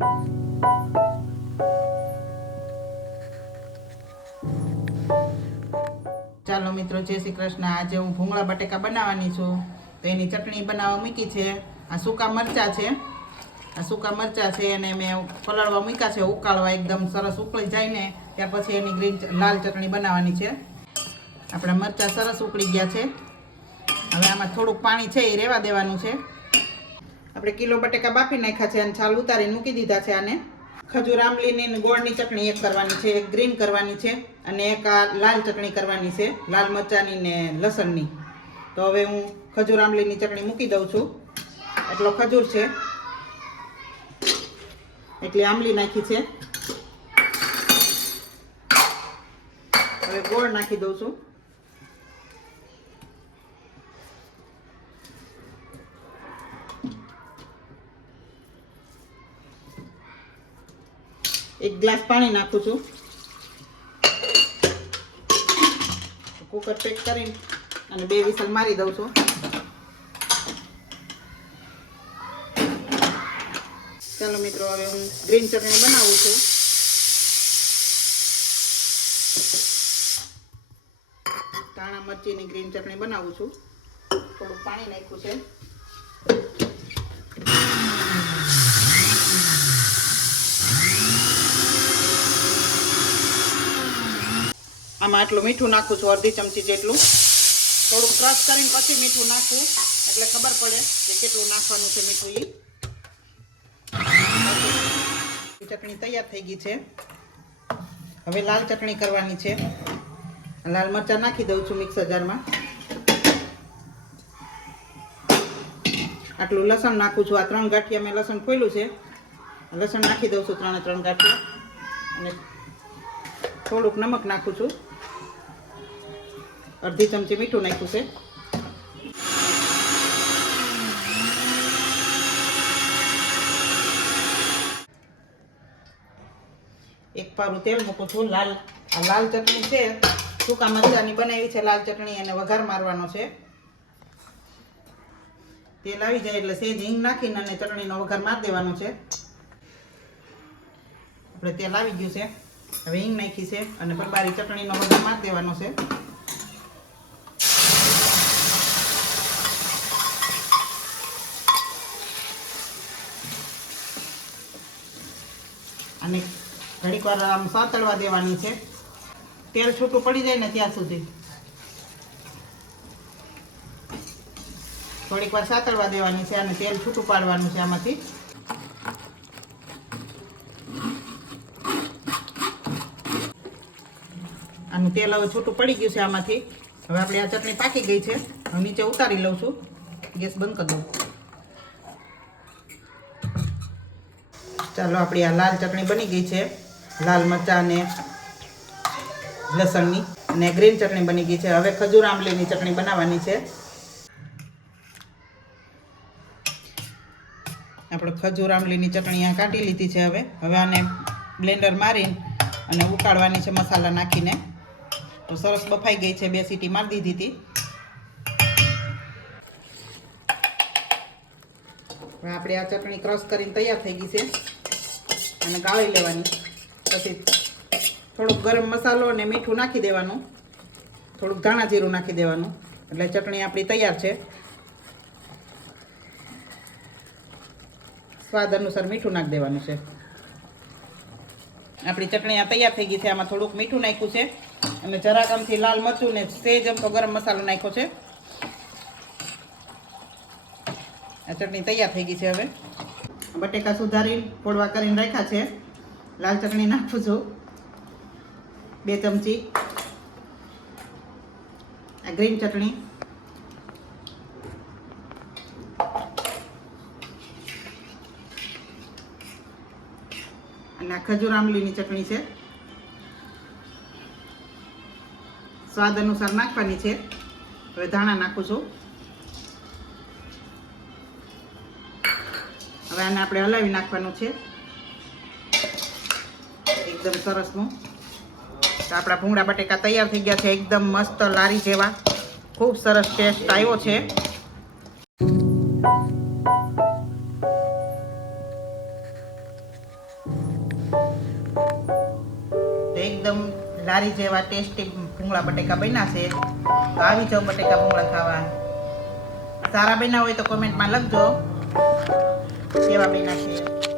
ચાલો મિત્રો, જય શ્રી કૃષ્ણ. આજે હું ભૂંગળા બટેકા બનાવવાની છું. તો એની ચટણી બનાવવા મૂકી છે. આ સૂકા મરચાં છે. આ સૂકા મરચાં છે એને મેં પલાળવા મૂક્યા છે. ઉકાળવા એકદમ સરસ ઉકળી જાય ને ત્યાર પછી એની ગ્રીન લાલ ચટણી બનાવવાની છે. આપણા મરચાં સરસ ઉકળી ગયા છે. હવે આમાં થોડુંક પાણી છે એ રહેવા દેવાનું છે. આપણે કિલો બટેકા બાફી નાખ્યા છે અને છાલ ઉતારીને મૂકી દીધા છે આને. ખજૂર, આંબલીની ગોળની ચટણી એક કરવાની છે, એક ગ્રીન કરવાની છે અને એક આ લાલ ચટણી કરવાની છે, લાલ મરચાંની ને લસણની. તો હવે હું ખજૂર, આંબલીની ચટણી મૂકી દઉં છું. એટલો ખજૂર છે. એટલી આંબલી નાખી છે. હવે ગોળ નાખી દઉં છું. એક ગ્લાસ પાણી નાખું છું. કુકર પેક કરીને અને બે વિસલ મારી દઉં છું. ચાલો મિત્રો, હવે હું ગ્રીન ચટણી બનાવું છું. ધાણા મરચીની ગ્રીન ચટણી બનાવું છું. થોડું પાણી નાખ્યું છે. આમાં આટલું મીઠું નાખું છું, અડધી ચમચી જેટલું. થોડુંક ક્રશ કરીને પછી મીઠું નાખવું એટલે ખબર પડે કે કેટલું નાખવાનું છે મીઠું એ ચટણી તૈયાર થઈ ગઈ છે. હવે લાલ ચટણી કરવાની છે. લાલ મરચાં નાખી દઉં છું મિક્સર જારમાં. આટલું લસણ નાખું છું. આ ત્રણ ગાંઠિયા મેં લસણ ખોલ્યું છે. લસણ નાખી દઉં છું ત્રણે ત્રણ ગાંઠિયા. અને થોડુંક નમક નાખું છું. અડધી ચમચી મીઠું નાખ્યું છે. એક પારું તેલ મૂકું છું, લાલ, આ લાલ ચટણી છે. સૂકા મરચાની બનાવી છે, લાલ ચટણી અને વઘાર મારવાનો છે. તેલ આવી જાય એટલે સેજ હિંગ નાખીને અને ચટણીનો વઘાર મારી દેવાનો છે. આપણે તેલ આવી ગયું છે. હવે હિંગ નાખી છે અને બરબારી ચટણીનો વઘાર મારી દેવાનો છે અને ઘડીક વાર આમ સાતળવા દેવાની છે. તેલ છૂટું પડી જાય ને ત્યાં સુધી. થોડીક વાર સાતળવા દેવાની છે અને તેલ છૂટું પાડવાનું છે આમાંથી. આનું તેલ હવે છૂટું પડી ગયું છે આમાંથી. હવે આપણે આ ચટણી પાકી ગઈ છે. હું નીચે ઉતારી લઉં છું. ગેસ બંધ કરી દઉં. ચાલો, આપણી આ લાલ ચટણી બની ગઈ છે. લાલ મરચાં અને લસણની. અને ગ્રીન ચટણી બની ગઈ છે. હવે ખજૂર આંબલીની ચટણી બનાવવાની છે. આપણે ખજૂર આંબલીની ચટણી આ કાઢી લીધી છે હવે. હવે આને બ્લેન્ડર મારીને અને ઉકાળવાની છે મસાલા નાખીને. તો સરસ બફાઈ ગઈ છે. બે સીટી મારી દીધી હતી. આપણે આ ચટણી ક્રશ કરીને તૈયાર થઈ ગઈ છે. અને ગાળી લેવાની. પછી થોડોક ગરમ મસાલો અને મીઠું નાખી દેવાનું. થોડુંક ધાણા જીરું નાખી દેવાનું. એટલે ચટણી આપણી તૈયાર છે. સ્વાદ અનુસાર મીઠું નાખી દેવાનું છે. આપણી ચટણી આ તૈયાર થઈ ગઈ છે. આમાં થોડુંક મીઠું નાખ્યું છે. અને જરાક આમથી લાલ મરચું ને સેજ આમ તો ગરમ મસાલો નાખ્યો છે. આ ચટણી તૈયાર થઈ ગઈ છે હવે. બટેકા સુધારી, ફોડવા કરીને રાખ્યા છે. લાલ ચટણી નાખું છું. બે ચમચી. આ ગ્રીન ચટણી. અને આ ખજૂર આંબલીની ચટણી છે. સ્વાદ અનુસાર નાખવાની છે. હવે ધાણા નાખું છું. હવે આને આપણે હલાવી નાખવાનું છે. એકદમ સરસનું તો આપણા ભૂંગળા બટેકા તૈયાર થઈ ગયા છે, એકદમ મસ્ત લારી જેવા. ખૂબ સરસ ટેસ્ટ આવ્યો છે. એકદમ લારી જેવા ટેસ્ટી ભૂંગળા બટેકા બન્યા છે. તો આવી જાઓ બટેકા ભૂંગળા ખાવા. સારા બન્યા હોય તો કોમેન્ટમાં લખજો. કેવા બન્યા છે.